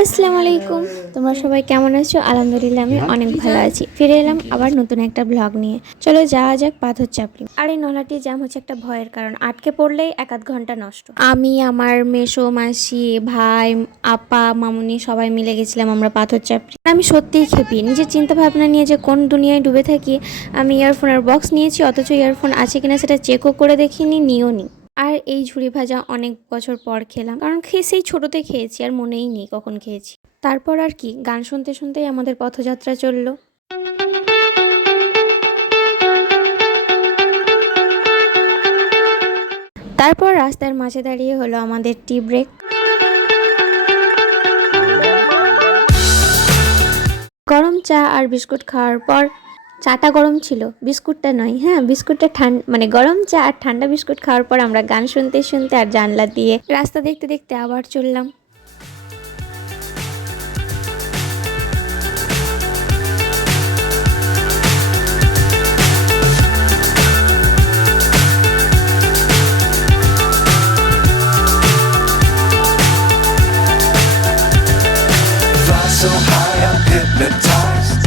আসসালামু আলাইকুম। তোমরা সবাই কেমন আছো? আলহামদুলিল্লাহ আমি অনেক ভালো আছি। ফিরে এলাম আবার নতুন একটা ব্লগ নিয়ে। চলো যাওয়া যাক পাথর চাপড়ি। আর এই নলাটি জ্যাম হচ্ছে একটা ভয়ের কারণ, আটকে পড়লেই 1-8 ঘন্টা নষ্ট। আমি, আমার মেসো, মাসি, ভাই, আপা, মামুনি সবাই মিলে গেছিলাম আমরা পাথর চাপড়ি। আমি সত্যিই খেপি, নিজের চিন্তা ভাবনা নিয়ে যে কোন দুনিয়ায় ডুবে থাকি। আমি ইয়ারফোনের বক্স নিয়েছি, অথচ ইয়ারফোন আছে কিনা সেটা চেকও করে দেখিনি, নিও নি। আর এই ঝুড়ি ভাজা অনেক বছর পর খেলাম, কারণ সেই ছোটতে খেয়েছি, আর মনেই নেই কখন খেয়েছি। তারপর আর কি, গান শুনতে শুনতেই আমাদের পথযাত্রা চললো। তারপর রাস্তার মাঝে দাঁড়িয়ে হলো আমাদের টি ব্রেক। গরম চা আর বিস্কুট খাওয়ার পর, চাটা গরম ছিল, বিস্কুটটা নয়, হ্যাঁ বিস্কুটটা ঠান্ডা, মানে গরম চা আর ঠান্ডা বিস্কুট খাওয়ার পর আমরা গান শুনতে শুনতে আর জানলা দিয়ে রাস্তা দেখতে দেখতে আবার চললাম। So high I'm hypnotized.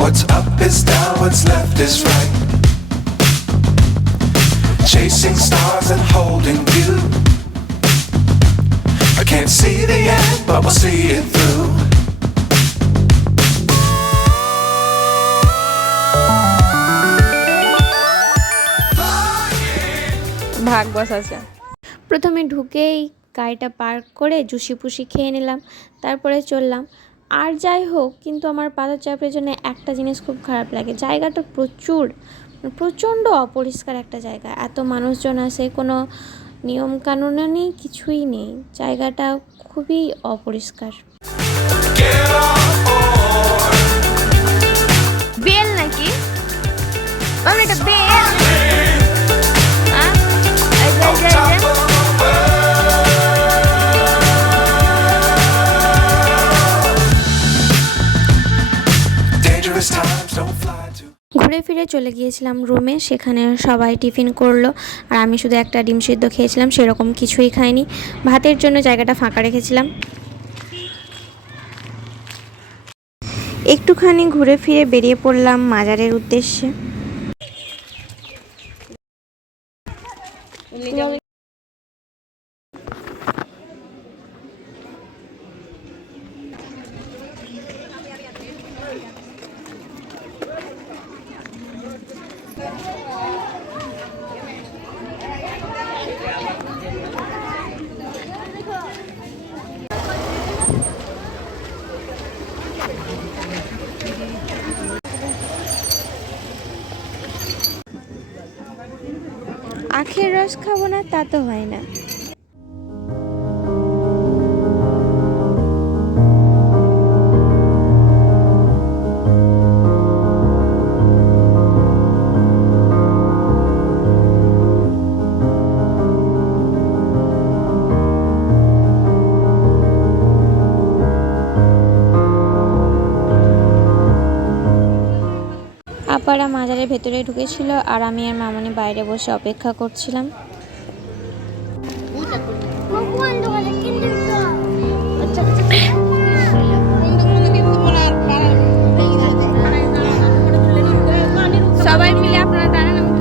What's up is down, what's left is right. Chasing stars and holding you. I can't see the end, but we'll see it through. ভাগ বস আছে। প্রথমে ঢুকেই গাড়িটা পার্ক করে জুসি পুসি খেয়ে নিলাম, তারপরে চললাম। আর যাই হোক, কিন্তু আমার পাথর চাপের জন্য একটা জিনিস খুব খারাপ লাগে, জায়গাটা প্রচণ্ড অপরিষ্কার একটা জায়গা। এত মানুষজন আসে, কোনো নিয়ম কানুনও নেই, কিছুই নেই, জায়গাটা খুবই অপরিষ্কার। বেল নাকি এটা bell? Dangerous times don't fly too. ঘুরে ফিরে চলে গিয়েছিলাম রুমে, সেখানে সবাই টিফিন করলো আর আমি শুধু একটা ডিম সিদ্ধ খেয়েছিলাম, সেরকম কিছুই খাইনি। ভাতের জন্য জায়গাটা ফাঁকা রেখেছিলাম। একটুখানি ঘুরে ফিরে বেরিয়ে পড়লাম মাজারের উদ্দেশ্যে। আখের রস খাবো না তা তো হয় না। আপারা মাজারের ভেতরে ঢুকেছিল আর আমি আর মামনি বাইরে বসে অপেক্ষা করছিলাম। সবাই মিলে আপনারা দাঁড়ান, আমি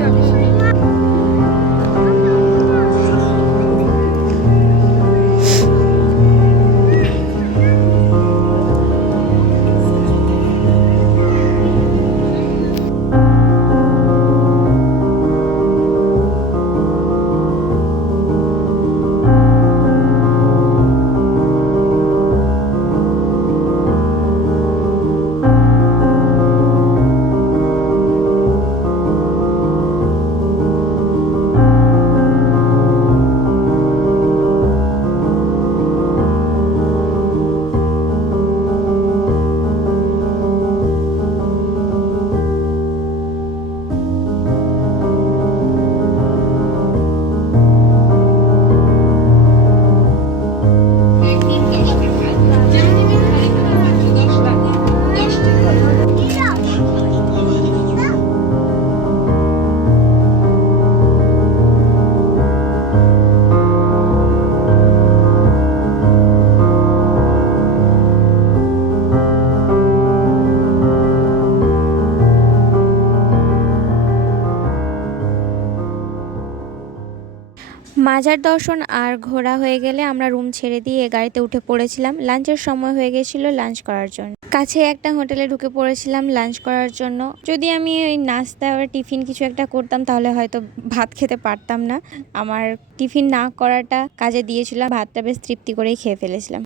মাজার দর্শন আর ঘোরা হয়ে গেলে আমরা রুম ছেড়ে দিয়ে গাড়িতে উঠে পড়েছিলাম। লাঞ্চের সময় হয়ে গেছিল লাঞ্চ করার জন্য। কাছে একটা হোটেলে ঢুকে পড়েছিলাম লাঞ্চ করার জন্য। যদি আমি ওই নাস্তা বা টিফিন কিছু একটা করতাম তাহলে হয়তো ভাত খেতে পারতাম না। আমার টিফিন না করাটা কাজে দিয়েছিলাম, ভাতটা বেশ তৃপ্তি করেই খেয়ে ফেলেছিলাম।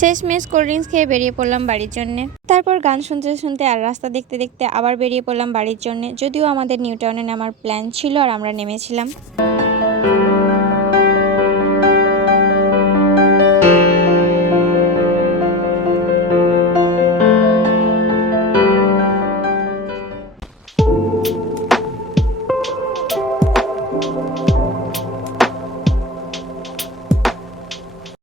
শেষমেশ কোল্ড ড্রিঙ্কস খেয়ে বেরিয়ে পড়লাম বাড়ির জন্য। তারপর গান শুনতে শুনতে আর রাস্তা দেখতে দেখতে আবার বেরিয়ে পড়লাম বাড়ির জন্য। যদিও আমাদের নিউ টাউনে নামার প্ল্যান ছিল আর আমরা নেমেছিলাম।